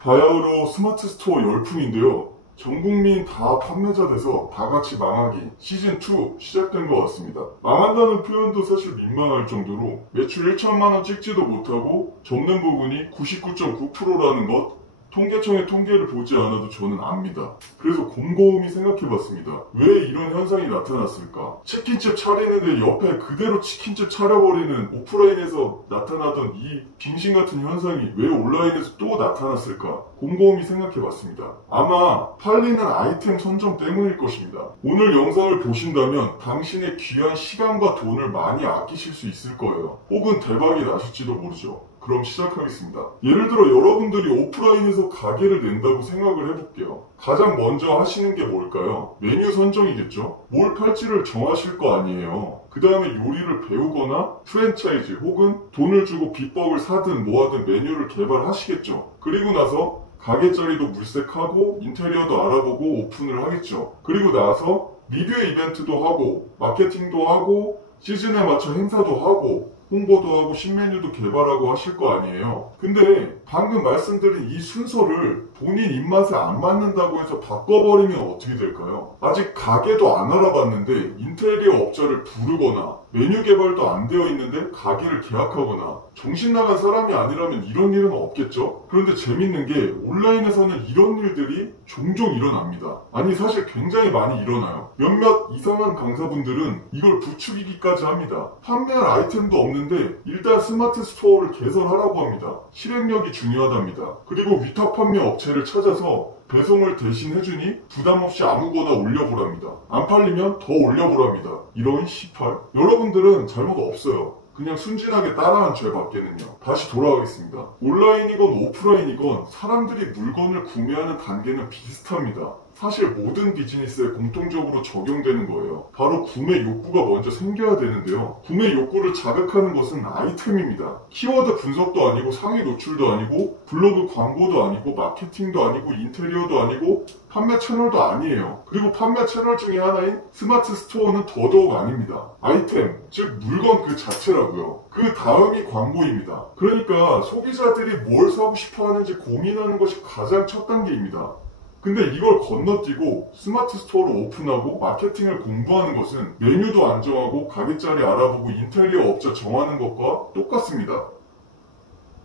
바야흐로 스마트 스토어 열풍인데요. 전 국민 다 판매자 돼서 다 같이 망하기 시즌2 시작된 것 같습니다. 망한다는 표현도 사실 민망할 정도로 매출 1천만원 찍지도 못하고 접는 부분이 99.9%라는 것, 통계청의 통계를 보지 않아도 저는 압니다. 그래서 곰곰이 생각해봤습니다. 왜 이런 현상이 나타났을까? 치킨집 차리는데 옆에 그대로 치킨집 차려버리는 오프라인에서 나타나던 이 빙신 같은 현상이 왜 온라인에서 또 나타났을까? 곰곰이 생각해봤습니다. 아마 팔리는 아이템 선정 때문일 것입니다. 오늘 영상을 보신다면 당신의 귀한 시간과 돈을 많이 아끼실 수 있을 거예요. 혹은 대박이 나실지도 모르죠. 그럼 시작하겠습니다. 예를 들어 여러분들이 오프라인에서 가게를 낸다고 생각을 해볼게요. 가장 먼저 하시는 게 뭘까요? 메뉴 선정이겠죠? 뭘 팔지를 정하실 거 아니에요. 그 다음에 요리를 배우거나 프랜차이즈 혹은 돈을 주고 비법을 사든 뭐하든 메뉴를 개발하시겠죠. 그리고 나서 가게 자리도 물색하고 인테리어도 알아보고 오픈을 하겠죠. 그리고 나서 리뷰 이벤트도 하고 마케팅도 하고 시즌에 맞춰 행사도 하고 홍보도 하고 신메뉴도 개발하고 하실 거 아니에요. 근데 방금 말씀드린 이 순서를 본인 입맛에 안 맞는다고 해서 바꿔버리면 어떻게 될까요? 아직 가게도 안 알아봤는데 인테리어 업자를 부르거나 메뉴 개발도 안 되어 있는데 가게를 계약하거나 정신 나간 사람이 아니라면 이런 일은 없겠죠? 그런데 재밌는 게 온라인에서는 이런 일들이 종종 일어납니다. 아니 사실 굉장히 많이 일어나요. 몇몇 이상한 강사분들은 이걸 부추기기까지 합니다. 판매할 아이템도 없는데 일단 스마트 스토어를 개설하라고 합니다. 실행력이 중요하답니다. 그리고 위탁 판매 업체를 찾아서 배송을 대신 해주니 부담없이 아무거나 올려보랍니다. 안 팔리면 더 올려보랍니다. 이런 시팔. 여러분들은 잘못 없어요. 그냥 순진하게 따라한 죄밖에는요. 다시 돌아가겠습니다. 온라인이건 오프라인이건 사람들이 물건을 구매하는 단계는 비슷합니다. 사실 모든 비즈니스에 공통적으로 적용되는 거예요. 바로 구매 욕구가 먼저 생겨야 되는데요. 구매 욕구를 자극하는 것은 아이템입니다. 키워드 분석도 아니고 상위 노출도 아니고 블로그 광고도 아니고 마케팅도 아니고 인테리어도 아니고 판매 채널도 아니에요. 그리고 판매 채널 중에 하나인 스마트 스토어는 더더욱 아닙니다. 아이템, 즉 물건 그 자체라고요. 그 다음이 광고입니다. 그러니까 소비자들이 뭘 사고 싶어 하는지 고민하는 것이 가장 첫 단계입니다. 근데 이걸 건너뛰고 스마트 스토어를 오픈하고 마케팅을 공부하는 것은 메뉴도 안 정하고 가게 자리 알아보고 인테리어 업자 정하는 것과 똑같습니다.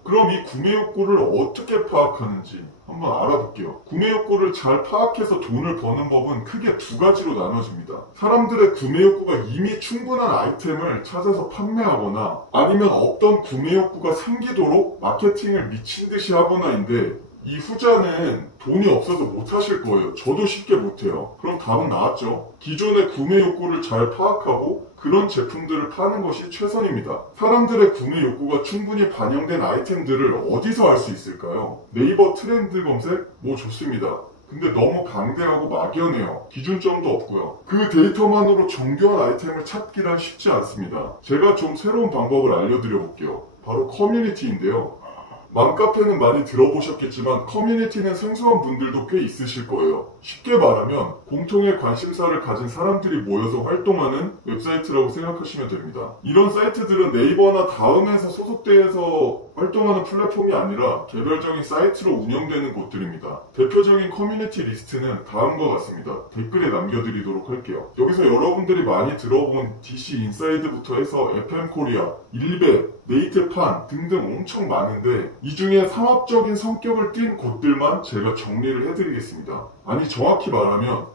그럼 이 구매 욕구를 어떻게 파악하는지 한번 알아볼게요. 구매 욕구를 잘 파악해서 돈을 버는 법은 크게 두 가지로 나눠집니다. 사람들의 구매 욕구가 이미 충분한 아이템을 찾아서 판매하거나 아니면 없던 구매 욕구가 생기도록 마케팅을 미친 듯이 하거나인데 이 후자는 돈이 없어서 못하실 거예요. 저도 쉽게 못해요. 그럼 답은 나왔죠. 기존의 구매 욕구를 잘 파악하고 그런 제품들을 파는 것이 최선입니다. 사람들의 구매 욕구가 충분히 반영된 아이템들을 어디서 알 수 있을까요? 네이버 트렌드 검색? 뭐 좋습니다. 근데 너무 방대하고 막연해요. 기준점도 없고요. 그 데이터만으로 정교한 아이템을 찾기란 쉽지 않습니다. 제가 좀 새로운 방법을 알려드려 볼게요. 바로 커뮤니티인데요. 맘카페는 많이 들어보셨겠지만 커뮤니티는 생소한 분들도 꽤 있으실 거예요. 쉽게 말하면 공통의 관심사를 가진 사람들이 모여서 활동하는 웹사이트라고 생각하시면 됩니다. 이런 사이트들은 네이버나 다음에서 소속돼서 활동하는 플랫폼이 아니라 개별적인 사이트로 운영되는 곳들입니다. 대표적인 커뮤니티 리스트는 다음과 같습니다. 댓글에 남겨드리도록 할게요. 여기서 여러분들이 많이 들어본 DC 인사이드부터 해서 FM 코리아, 일베, 네이트판 등등 엄청 많은데 이 중에 상업적인 성격을 띈 곳들만 제가 정리를 해드리겠습니다. 아니 정확히 말하면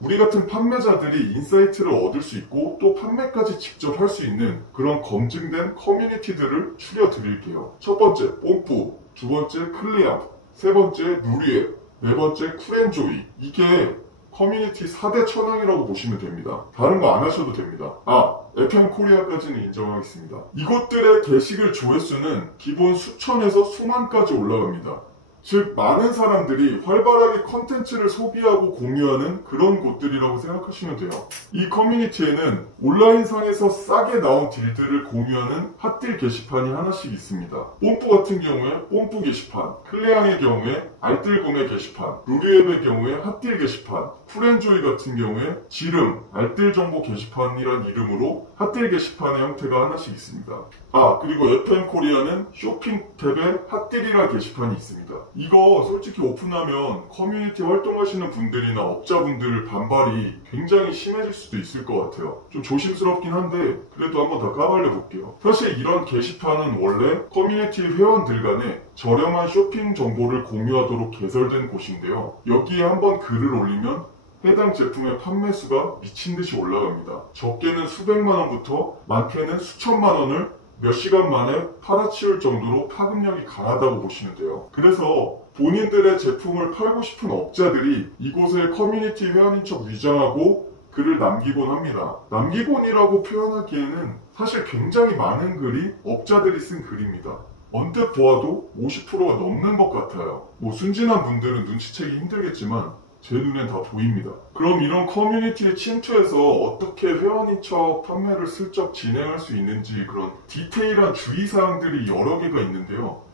우리 같은 판매자들이 인사이트를 얻을 수 있고 또 판매까지 직접 할 수 있는 그런 검증된 커뮤니티들을 추려드릴게요. 첫 번째 뽐뿌, 두 번째 클리압, 세 번째 누리앱, 네 번째 쿨앤조이. 이게 커뮤니티 4대 천왕이라고 보시면 됩니다. 다른 거 안 하셔도 됩니다. FM 코리아까지는 인정하겠습니다. 이곳들의 게시글 조회수는 기본 수천에서 수만까지 올라갑니다. 즉 많은 사람들이 활발하게 컨텐츠를 소비하고 공유하는 그런 곳들이라고 생각하시면 돼요. 이 커뮤니티에는 온라인상에서 싸게 나온 딜들을 공유하는 핫딜 게시판이 하나씩 있습니다. 뽐뿌 같은 경우에 뽐뿌 게시판, 클레앙의 경우에 알뜰 구매 게시판, 루리앱의 경우에 핫딜 게시판, 쿨앤조이 같은 경우에 지름, 알뜰 정보 게시판이란 이름으로 핫딜 게시판의 형태가 하나씩 있습니다. 그리고 FM코리아는 쇼핑 탭에 핫딜이라 게시판이 있습니다. 이거 솔직히 오픈하면 커뮤니티 활동하시는 분들이나 업자분들 반발이 굉장히 심해질 수도 있을 것 같아요. 좀 조심스럽긴 한데 그래도 한번 더 까발려 볼게요. 사실 이런 게시판은 원래 커뮤니티 회원들 간에 저렴한 쇼핑 정보를 공유하도록 개설된 곳인데요. 여기에 한번 글을 올리면 해당 제품의 판매수가 미친듯이 올라갑니다. 적게는 수백만 원부터 많게는 수천만 원을 몇 시간 만에 팔아치울 정도로 파급력이 강하다고 보시면 돼요. 그래서 본인들의 제품을 팔고 싶은 업자들이 이곳에 커뮤니티 회원인 척 위장하고 글을 남기곤 합니다. 남기곤이라고 표현하기에는 사실 굉장히 많은 글이 업자들이 쓴 글입니다. 언뜻 보아도 50%가 넘는 것 같아요. 순진한 분들은 눈치채기 힘들겠지만 제 눈엔 다 보입니다. 그럼 이런 커뮤니티에 침투해서 어떻게 회원인 척 판매를 슬쩍 진행할 수 있는지 그런 디테일한 주의사항들이 여러 개가 있는데요.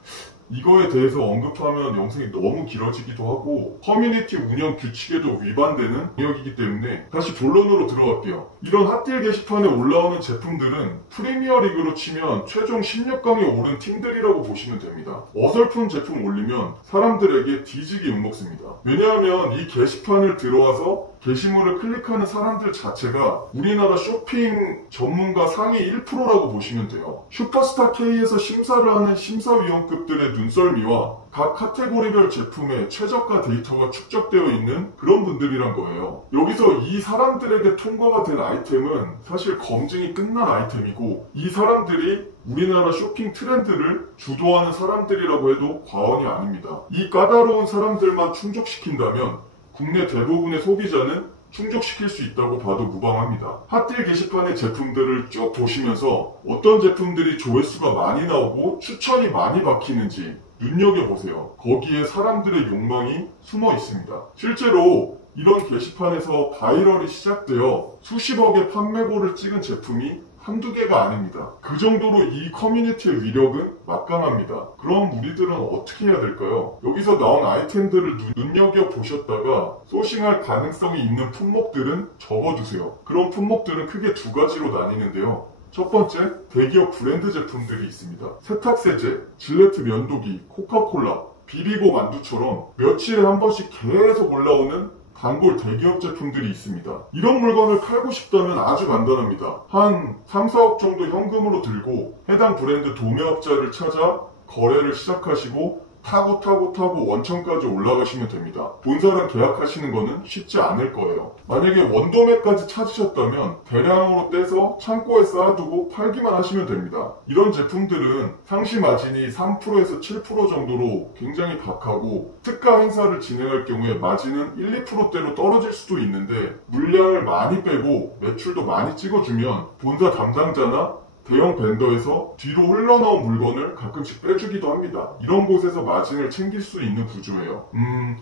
이거에 대해서 언급하면 영상이 너무 길어지기도 하고 커뮤니티 운영 규칙에도 위반되는 영역이기 때문에 다시 본론으로 들어갈게요. 이런 핫딜 게시판에 올라오는 제품들은 프리미어리그로 치면 최종 16강에 오른 팀들이라고 보시면 됩니다. 어설픈 제품 올리면 사람들에게 뒤지기 욕먹습니다. 왜냐하면 이 게시판을 들어와서 게시물을 클릭하는 사람들 자체가 우리나라 쇼핑 전문가 상위 1%라고 보시면 돼요. 슈퍼스타 K에서 심사를 하는 심사위원급들의 눈썰미와 각 카테고리별 제품의 최저가 데이터가 축적되어 있는 그런 분들이란 거예요. 여기서 이 사람들에게 통과가 된 아이템은 사실 검증이 끝난 아이템이고 이 사람들이 우리나라 쇼핑 트렌드를 주도하는 사람들이라고 해도 과언이 아닙니다. 이 까다로운 사람들만 충족시킨다면 국내 대부분의 소비자는 충족시킬 수 있다고 봐도 무방합니다. 핫딜 게시판의 제품들을 쭉 보시면서 어떤 제품들이 조회수가 많이 나오고 추천이 많이 박히는지 눈여겨보세요. 거기에 사람들의 욕망이 숨어 있습니다. 실제로 이런 게시판에서 바이럴이 시작되어 수십억의 판매고를 찍은 제품이 한두 개가 아닙니다. 그 정도로 이 커뮤니티의 위력은 막강합니다. 그럼 우리들은 어떻게 해야 될까요? 여기서 나온 아이템들을 눈여겨보셨다가 소싱할 가능성이 있는 품목들은 적어두세요. 그런 품목들은 크게 두 가지로 나뉘는데요. 첫 번째, 대기업 브랜드 제품들이 있습니다. 세탁세제, 질레트 면도기, 코카콜라, 비비고 만두처럼 며칠에 한 번씩 계속 올라오는 단골 대기업 제품들이 있습니다. 이런 물건을 팔고 싶다면 아주 간단합니다. 한 3, 4억 정도 현금으로 들고 해당 브랜드 도매업자를 찾아 거래를 시작하시고 타고 원천까지 올라가시면 됩니다. 본사랑 계약하시는 거는 쉽지 않을 거예요. 만약에 원도매까지 찾으셨다면 대량으로 떼서 창고에 쌓아두고 팔기만 하시면 됩니다. 이런 제품들은 상시 마진이 3%에서 7% 정도로 굉장히 박하고 특가 행사를 진행할 경우에 마진은 1, 2%대로 떨어질 수도 있는데 물량을 많이 빼고 매출도 많이 찍어주면 본사 담당자나 대형 벤더에서 뒤로 흘러나온 물건을 가끔씩 빼주기도 합니다. 이런 곳에서 마진을 챙길 수 있는 구조예요.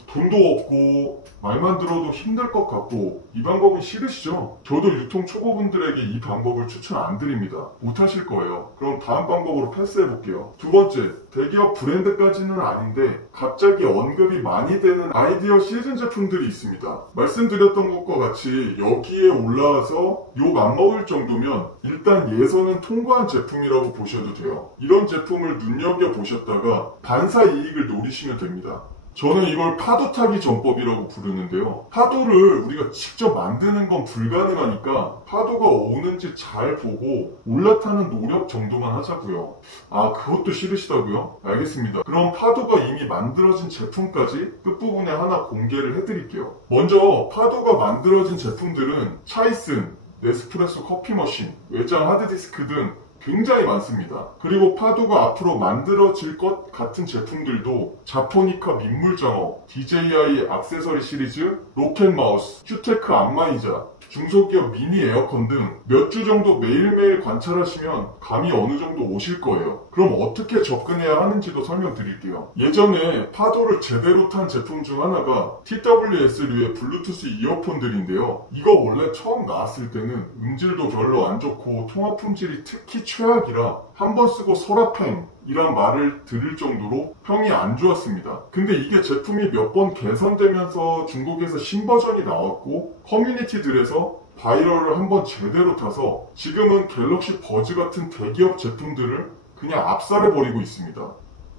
돈도 없고 말만 들어도 힘들 것 같고 이 방법은 싫으시죠? 저도 유통 초보분들에게 이 방법을 추천 안 드립니다. 못하실 거예요. 그럼 다음 방법으로 패스해볼게요. 두 번째, 대기업 브랜드까지는 아닌데 갑자기 언급이 많이 되는 아이디어 시즌 제품들이 있습니다. 말씀드렸던 것과 같이 여기에 올라와서 욕 안 먹을 정도면 일단 예선은 통과한 제품이라고 보셔도 돼요. 이런 제품을 눈여겨보셨다가 반사 이익을 노리시면 됩니다. 저는 이걸 파도 타기 전법이라고 부르는데요. 파도를 우리가 직접 만드는 건 불가능하니까 파도가 오는지 잘 보고 올라타는 노력 정도만 하자고요. 그것도 싫으시다고요? 알겠습니다. 그럼 파도가 이미 만들어진 제품까지 끝부분에 하나 공개를 해드릴게요. 먼저 파도가 만들어진 제품들은 차이슨, 네스프레소 커피 머신, 외장 하드디스크 등 굉장히 많습니다. 그리고 파도가 앞으로 만들어질 것 같은 제품들도 자포니카 민물장어, DJI 액세서리 시리즈, 로켓마우스, 큐테크 안마의자, 중소기업 미니 에어컨 등 몇 주 정도 매일매일 관찰하시면 감이 어느 정도 오실 거예요. 그럼 어떻게 접근해야 하는지도 설명드릴게요. 예전에 파도를 제대로 탄 제품 중 하나가 TWS류의 블루투스 이어폰들인데요. 이거 원래 처음 나왔을 때는 음질도 별로 안 좋고 통화 품질이 특히 최악이라 한 번 쓰고 서랍행 이란 말을 들을 정도로 평이 안 좋았습니다. 근데 이게 제품이 몇 번 개선되면서 중국에서 신버전이 나왔고 커뮤니티들에서 바이럴을 한번 제대로 타서 지금은 갤럭시 버즈 같은 대기업 제품들을 그냥 압살해버리고 있습니다.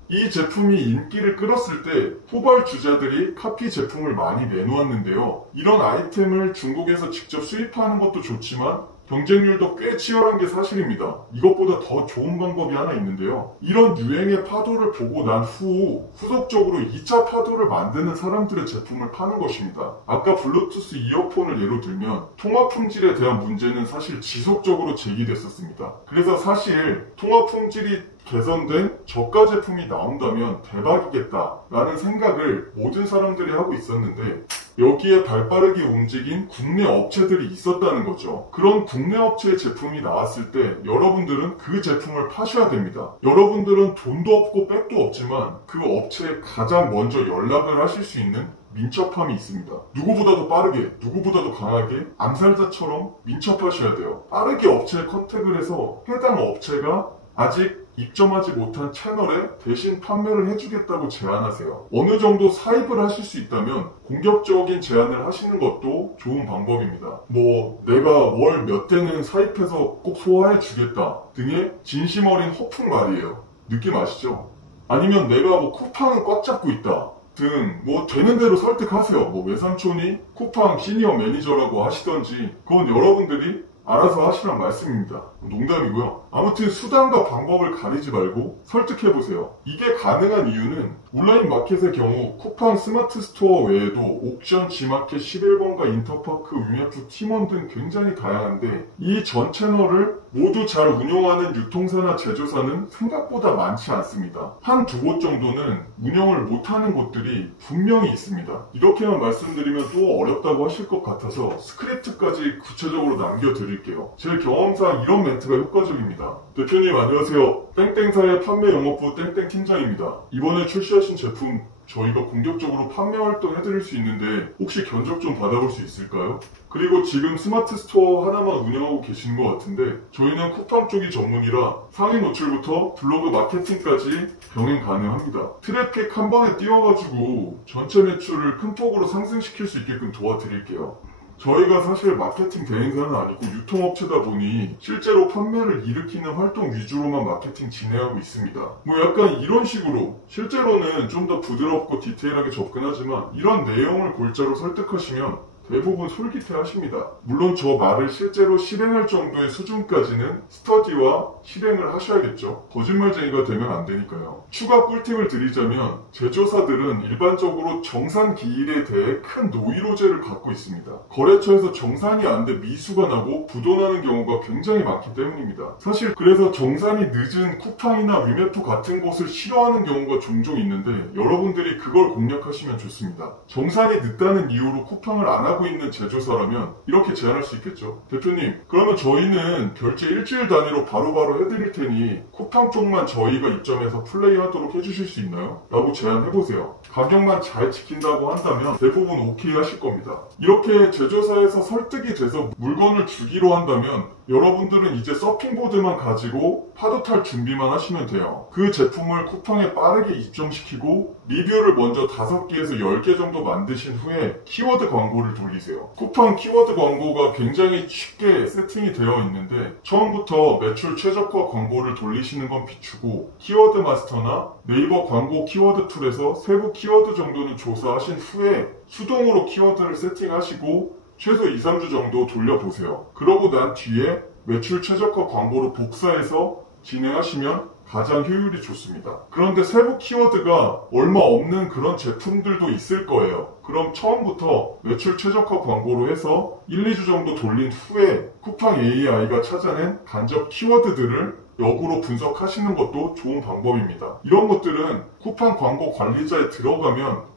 이 제품이 인기를 끌었을 때 후발주자들이 카피 제품을 많이 내놓았는데요. 이런 아이템을 중국에서 직접 수입하는 것도 좋지만 경쟁률도 꽤 치열한 게 사실입니다. 이것보다 더 좋은 방법이 하나 있는데요. 이런 유행의 파도를 보고 난 후속적으로 2차 파도를 만드는 사람들의 제품을 파는 것입니다. 아까 블루투스 이어폰을 예로 들면 통화 품질에 대한 문제는 사실 지속적으로 제기됐었습니다. 그래서 사실 통화 품질이 개선된 저가 제품이 나온다면 대박이겠다라는 생각을 모든 사람들이 하고 있었는데 여기에 발빠르게 움직인 국내 업체들이 있었다는 거죠. 그런 국내 업체의 제품이 나왔을 때 여러분들은 그 제품을 파셔야 됩니다. 여러분들은 돈도 없고 백도 없지만 그 업체에 가장 먼저 연락을 하실 수 있는 민첩함이 있습니다. 누구보다도 빠르게, 누구보다도 강하게 암살자처럼 민첩하셔야 돼요. 빠르게 업체에 컨택을 해서 해당 업체가 아직 입점하지 못한 채널에 대신 판매를 해주겠다고 제안하세요. 어느 정도 사입을 하실 수 있다면 공격적인 제안을 하시는 것도 좋은 방법입니다. 내가 월 몇 대는 사입해서 꼭 소화해 주겠다 등의 진심 어린 허풍 말이에요. 느낌 아시죠? 아니면 내가 쿠팡은 꽉 잡고 있다 등 되는 대로 설득하세요. 외삼촌이 쿠팡 시니어 매니저라고 하시던지 그건 여러분들이 알아서 하시란 말씀입니다. 농담이고요. 아무튼 수단과 방법을 가리지 말고 설득해보세요. 이게 가능한 이유는 온라인 마켓의 경우 쿠팡 스마트 스토어 외에도 옥션, 지마켓, 11번가, 인터파크, 위메프, 팀원 등 굉장히 다양한데 이 전 채널을 모두 잘 운영하는 유통사나 제조사는 생각보다 많지 않습니다. 한두 곳 정도는 운영을 못하는 곳들이 분명히 있습니다. 이렇게만 말씀드리면 또 어렵다고 하실 것 같아서 스크립트까지 구체적으로 남겨드릴게요. 제 경험상 이런 멘트가 효과적입니다. 대표님 안녕하세요. 땡땡사의 판매 영업부 땡땡 팀장입니다. 이번에 출시하신 제품 저희가 공격적으로 판매 활동 해드릴 수 있는데 혹시 견적 좀 받아볼 수 있을까요? 그리고 지금 스마트 스토어 하나만 운영하고 계시는 것 같은데 저희는 쿠팡 쪽이 전문이라 상위 노출부터 블로그 마케팅까지 병행 가능합니다. 트래픽 한 번에 띄워가지고 전체 매출을 큰 폭으로 상승시킬 수 있게끔 도와드릴게요. 저희가 사실 마케팅 대행사는 아니고 유통업체다 보니 실제로 판매를 일으키는 활동 위주로만 마케팅 진행하고 있습니다. 약간 이런 식으로 실제로는 좀 더 부드럽고 디테일하게 접근하지만 이런 내용을 골자로 설득하시면 대부분 솔깃해 하십니다. 물론 저 말을 실제로 실행할 정도의 수준까지는 스터디와 실행을 하셔야겠죠. 거짓말쟁이가 되면 안 되니까요. 추가 꿀팁을 드리자면 제조사들은 일반적으로 정산 기일에 대해 큰 노이로제를 갖고 있습니다. 거래처에서 정산이 안 돼 미수가 나고 부도나는 경우가 굉장히 많기 때문입니다. 사실 그래서 정산이 늦은 쿠팡이나 위메프 같은 곳을 싫어하는 경우가 종종 있는데 여러분들이 그걸 공략하시면 좋습니다. 정산이 늦다는 이유로 쿠팡을 안 하고 있는 제조사라면 이렇게 제안할 수 있겠죠. 대표님, 그러면 저희는 결제 일주일 단위로 바로바로 해드릴 테니 쿠팡 쪽만 저희가 입점해서 플레이하도록 해주실 수 있나요? 라고 제안해보세요. 가격만 잘 지킨다고 한다면 대부분 오케이 하실 겁니다. 이렇게 제조사에서 설득이 돼서 물건을 주기로 한다면 여러분들은 이제 서핑보드만 가지고 파도 탈 준비만 하시면 돼요. 그 제품을 쿠팡에 빠르게 입점시키고 리뷰를 먼저 5개에서 10개 정도 만드신 후에 키워드 광고를 돌리세요. 쿠팡 키워드 광고가 굉장히 쉽게 세팅이 되어 있는데 처음부터 매출 최적화 광고를 돌리시는 건 비추고 키워드 마스터나 네이버 광고 키워드 툴에서 세부 키워드 정도는 조사하신 후에 수동으로 키워드를 세팅하시고 최소 2-3주 정도 돌려보세요. 그러고 난 뒤에 매출 최적화 광고로 복사해서 진행하시면 가장 효율이 좋습니다. 그런데 세부 키워드가 얼마 없는 그런 제품들도 있을 거예요. 그럼 처음부터 매출 최적화 광고로 해서 1-2주 정도 돌린 후에 쿠팡 AI가 찾아낸 간접 키워드들을 역으로 분석하시는 것도 좋은 방법입니다. 이런 것들은 쿠팡 광고 관리자에 들어가면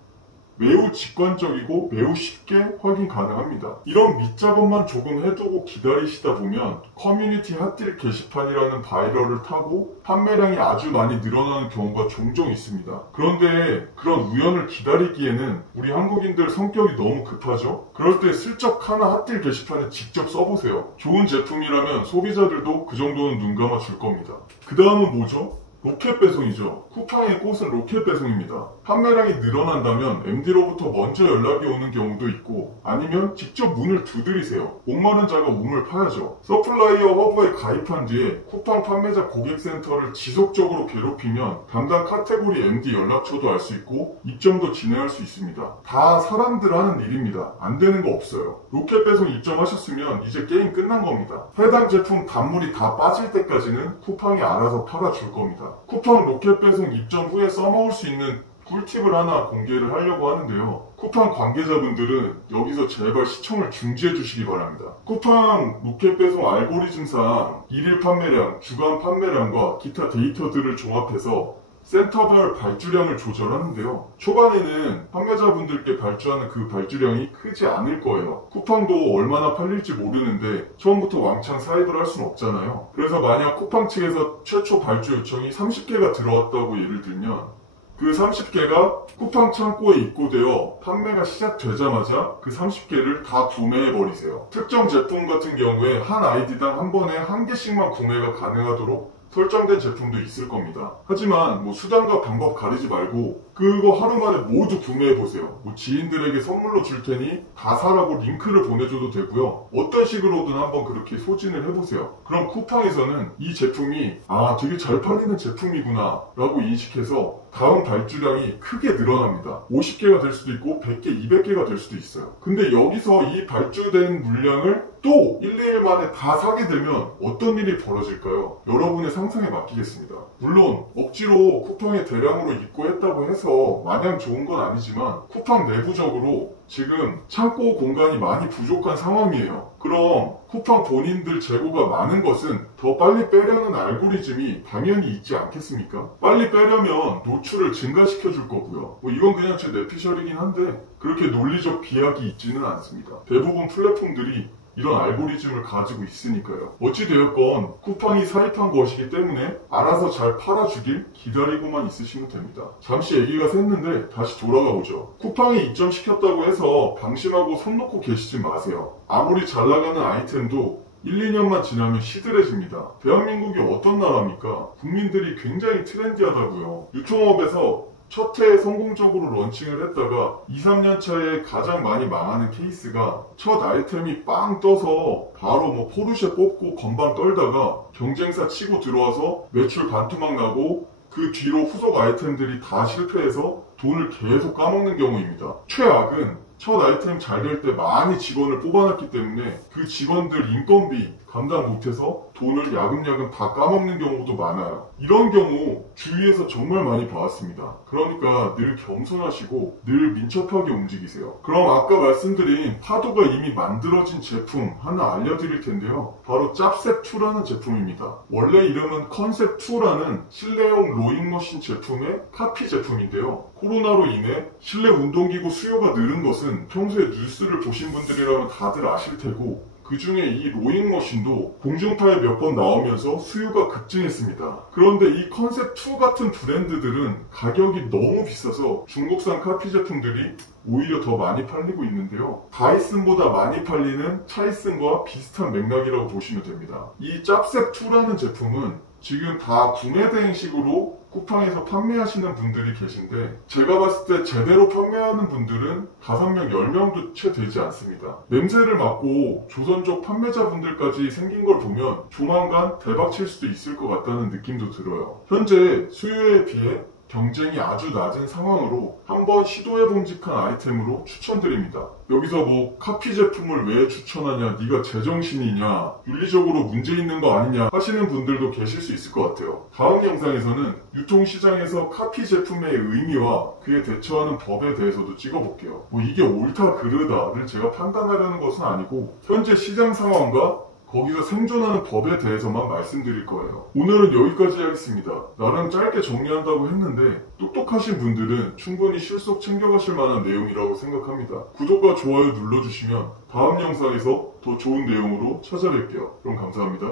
매우 직관적이고 매우 쉽게 확인 가능합니다. 이런 밑작업만 조금 해두고 기다리시다 보면 커뮤니티 핫딜 게시판이라는 바이럴을 타고 판매량이 아주 많이 늘어나는 경우가 종종 있습니다. 그런데 그런 우연을 기다리기에는 우리 한국인들 성격이 너무 급하죠? 그럴 때 슬쩍 하나 핫딜 게시판에 직접 써보세요. 좋은 제품이라면 소비자들도 그 정도는 눈 감아 줄 겁니다. 그 다음은 뭐죠? 로켓 배송이죠. 쿠팡의 꽃은 로켓 배송입니다. 판매량이 늘어난다면 MD로부터 먼저 연락이 오는 경우도 있고 아니면 직접 문을 두드리세요. 목마른 자가 우물 파야죠. 서플라이어 허브에 가입한 뒤에 쿠팡 판매자 고객센터를 지속적으로 괴롭히면 담당 카테고리 MD 연락처도 알 수 있고 입점도 진행할 수 있습니다. 다 사람들 하는 일입니다. 안 되는 거 없어요. 로켓 배송 입점하셨으면 이제 게임 끝난 겁니다. 해당 제품 단물이 다 빠질 때까지는 쿠팡이 알아서 팔아줄 겁니다. 쿠팡 로켓 배송 입점 후에 써먹을 수 있는 꿀팁을 하나 공개를 하려고 하는데요. 쿠팡 관계자분들은 여기서 제발 시청을 중지해 주시기 바랍니다. 쿠팡 로켓 배송 알고리즘상 일일 판매량, 주간 판매량과 기타 데이터들을 종합해서 센터별 발주량을 조절하는데요. 초반에는 판매자분들께 발주하는 그 발주량이 크지 않을 거예요. 쿠팡도 얼마나 팔릴지 모르는데 처음부터 왕창 사입을 할 수는 없잖아요. 그래서 만약 쿠팡 측에서 최초 발주 요청이 30개가 들어왔다고 예를 들면 그 30개가 쿠팡 창고에 입고되어 판매가 시작되자마자 그 30개를 다 구매해버리세요. 특정 제품 같은 경우에 한 아이디당 한 번에 한 개씩만 구매가 가능하도록 설정된 제품도 있을 겁니다. 하지만 수단과 방법 가리지 말고 그거 하루 만에 모두 구매해보세요. 지인들에게 선물로 줄 테니 다 사라고 링크를 보내줘도 되고요. 어떤 식으로든 한번 그렇게 소진을 해보세요. 그럼 쿠팡에서는 이 제품이 되게 잘 팔리는 제품이구나 라고 인식해서 다음 발주량이 크게 늘어납니다. 50개가 될 수도 있고 100개, 200개가 될 수도 있어요. 근데 여기서 이 발주된 물량을 또 1, 2일 만에 다 사게 되면 어떤 일이 벌어질까요? 여러분의 상상에 맡기겠습니다. 물론 억지로 쿠팡에 대량으로 입고했다고 해서 마냥 좋은 건 아니지만 쿠팡 내부적으로 지금 창고 공간이 많이 부족한 상황이에요. 그럼 쿠팡 본인들 재고가 많은 것은 더 빨리 빼려는 알고리즘이 당연히 있지 않겠습니까? 빨리 빼려면 노출을 증가시켜 줄 거고요. 이건 그냥 제 내피셜이긴 한데 그렇게 논리적 비약이 있지는 않습니다. 대부분 플랫폼들이 이런 알고리즘을 가지고 있으니까요. 어찌되었건 쿠팡이 사입한 것이기 때문에 알아서 잘 팔아주길 기다리고만 있으시면 됩니다. 잠시 얘기가 샜는데 다시 돌아가 보죠. 쿠팡이 입점시켰다고 해서 방심하고 손 놓고 계시지 마세요. 아무리 잘 나가는 아이템도 1, 2년만 지나면 시들해집니다. 대한민국이 어떤 나라입니까? 국민들이 굉장히 트렌디하다고요. 유통업에서 첫 해에 성공적으로 런칭을 했다가 2, 3년 차에 가장 많이 망하는 케이스가 첫 아이템이 빵 떠서 바로 포르쉐 뽑고 건방 떨다가 경쟁사 치고 들어와서 매출 반토막 나고 그 뒤로 후속 아이템들이 다 실패해서 돈을 계속 까먹는 경우입니다. 최악은 첫 아이템 잘 될 때 많이 직원을 뽑아놨기 때문에 그 직원들 인건비 감당 못해서 돈을 야금야금 다 까먹는 경우도 많아요. 이런 경우 주위에서 정말 많이 봐왔습니다. 그러니까 늘 겸손하시고 늘 민첩하게 움직이세요. 그럼 아까 말씀드린 파도가 이미 만들어진 제품 하나 알려드릴 텐데요. 바로 짭셉2라는 제품입니다. 원래 이름은 컨셉2라는 실내용 로잉머신 제품의 카피 제품인데요. 코로나로 인해 실내 운동기구 수요가 늘은 것은 평소에 뉴스를 보신 분들이라면 다들 아실 테고 그 중에 이 로잉머신도 공중파에 몇 번 나오면서 수요가 급증했습니다. 그런데 이 컨셉2 같은 브랜드들은 가격이 너무 비싸서 중국산 카피 제품들이 오히려 더 많이 팔리고 있는데요. 다이슨보다 많이 팔리는 차이슨과 비슷한 맥락이라고 보시면 됩니다. 이 짭셉2라는 제품은 지금 다 구매 대행식으로 쿠팡에서 판매하시는 분들이 계신데 제가 봤을 때 제대로 판매하는 분들은 5명, 10명도 채 되지 않습니다. 냄새를 맡고 조선족 판매자분들까지 생긴 걸 보면 조만간 대박 칠 수도 있을 것 같다는 느낌도 들어요. 현재 수요에 비해 경쟁이 아주 낮은 상황으로 한번 시도해봄직한 아이템으로 추천드립니다. 여기서 카피 제품을 왜 추천하냐, 네가 제정신이냐, 윤리적으로 문제 있는 거 아니냐 하시는 분들도 계실 수 있을 것 같아요. 다음 영상에서는 유통시장에서 카피 제품의 의미와 그에 대처하는 법에 대해서도 찍어볼게요. 이게 옳다 그르다를 제가 판단하려는 것은 아니고 현재 시장 상황과 거기서 생존하는 법에 대해서만 말씀드릴 거예요. 오늘은 여기까지 하겠습니다. 나름 짧게 정리한다고 했는데 똑똑하신 분들은 충분히 실속 챙겨가실 만한 내용이라고 생각합니다. 구독과 좋아요 눌러주시면 다음 영상에서 더 좋은 내용으로 찾아뵐게요. 그럼 감사합니다.